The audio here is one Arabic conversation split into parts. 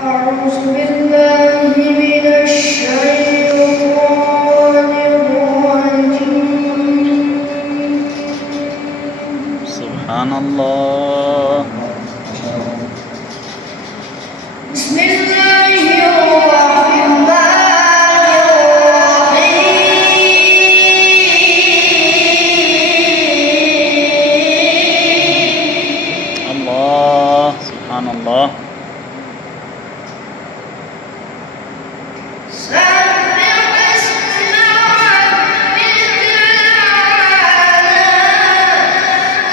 أعوذ بالله من الشيطان الرجيم. سبحان الله. بسم الله الرحمن الرحيم. الله سبحان الله.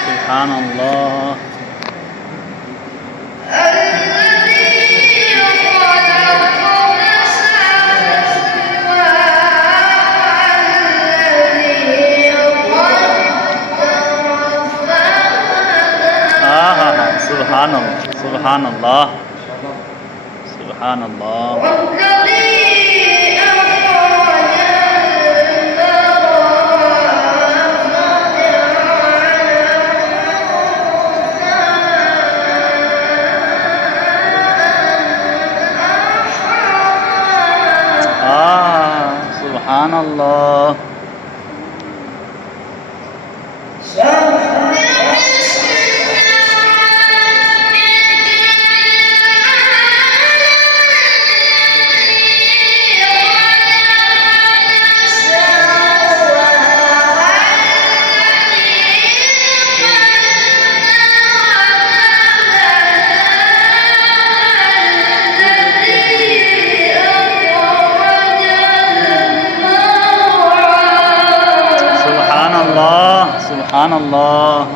سبحان الله. سبحان الله سبحان الله سبحان الله. سبحان الله. سبحان الله.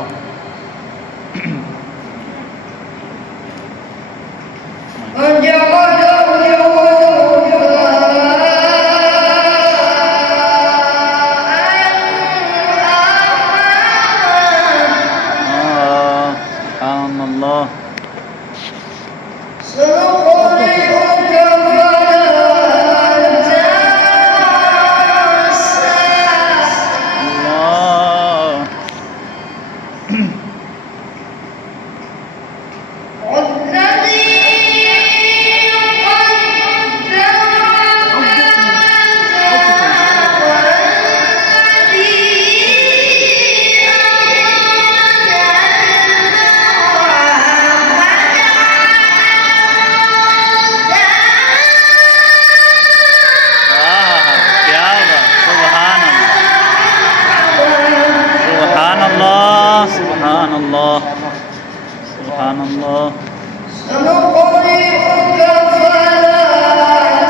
سبحان الله. سبحان الله. سبحان الله. سنقرئك فلا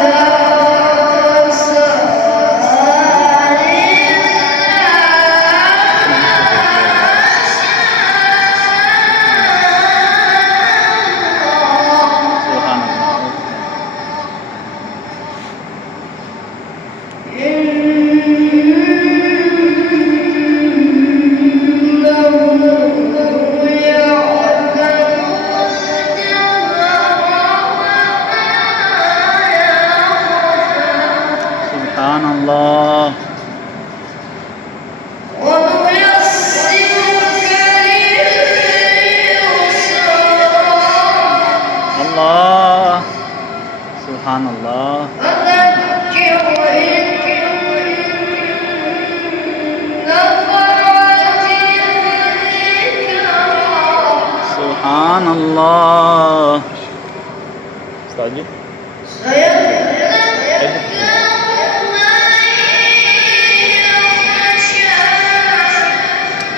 تنسى سبحان الله. الله سبحان الله. سبحان الله. استعجل.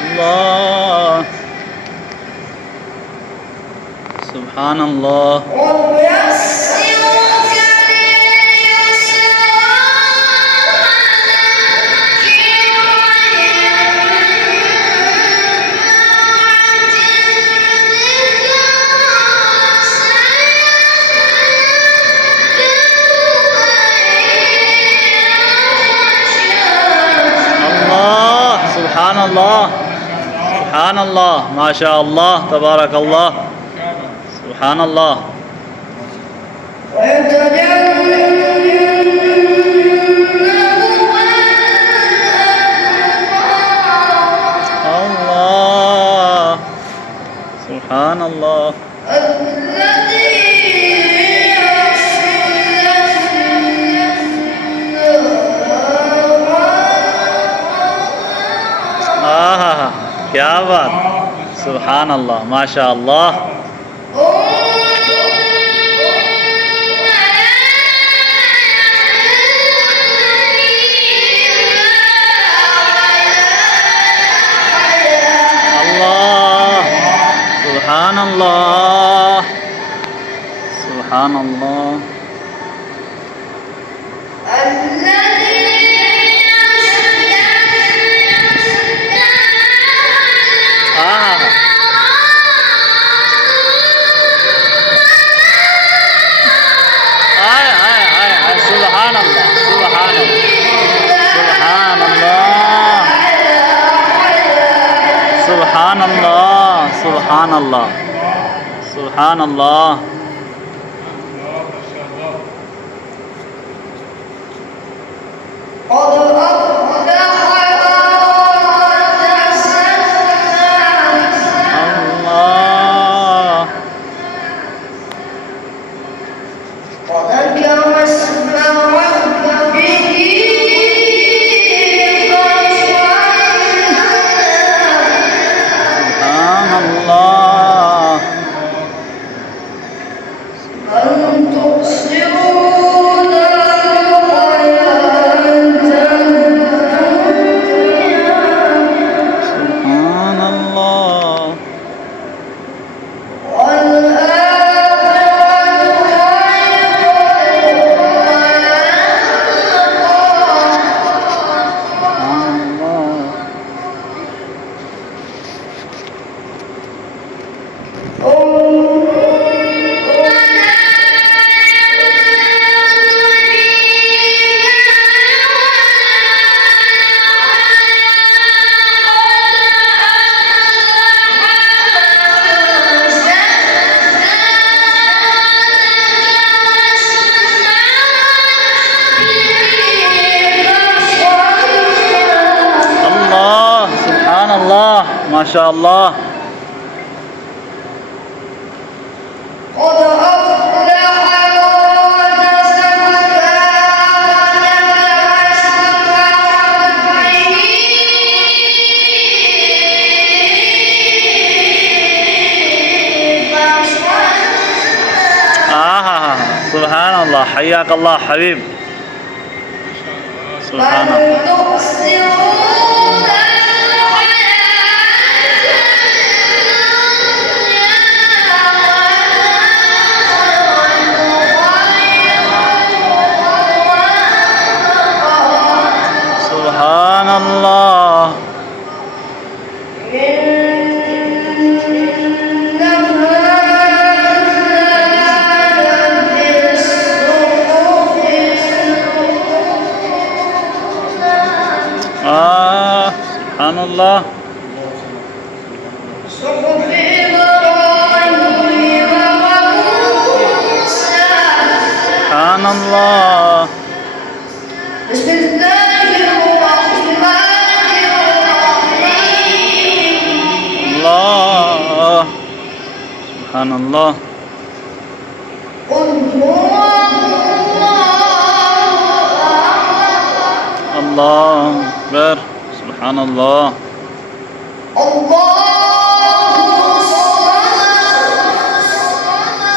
الله سبحان الله. سبحان الله. سبحان الله. ما شاء الله تبارك الله. سبحان الله. الله سبحان الله. बात सुभान अल्लाह माशा अल्लाह अल्लाह सुभान अल्लाह सुभान अल्लाह सुभान अल्लाह सुभान अल्लाह सुभान अल्लाह सुभान अल्लाह सुभान अल्लाह माशा अल्लाह सुभान अल्लाह हय्याक अल्लाह हबीब सुभान अल्लाह सुभान अल्लाह सुभान अल्लाह सुभान अल्लाह अल्लाह अकबर सुभान अल्लाह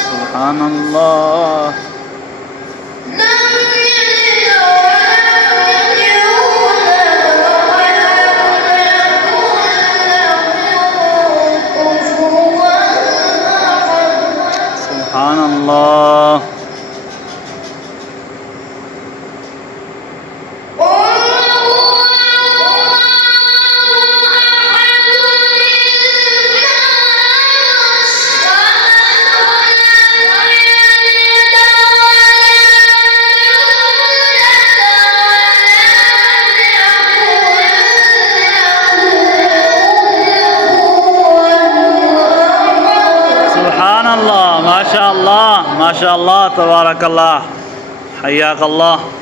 सुभान अल्लाह सुभान अल्लाह माशा अल्लाह तबारक अल्लाह हय्याक अल्लाह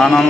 سبحان الله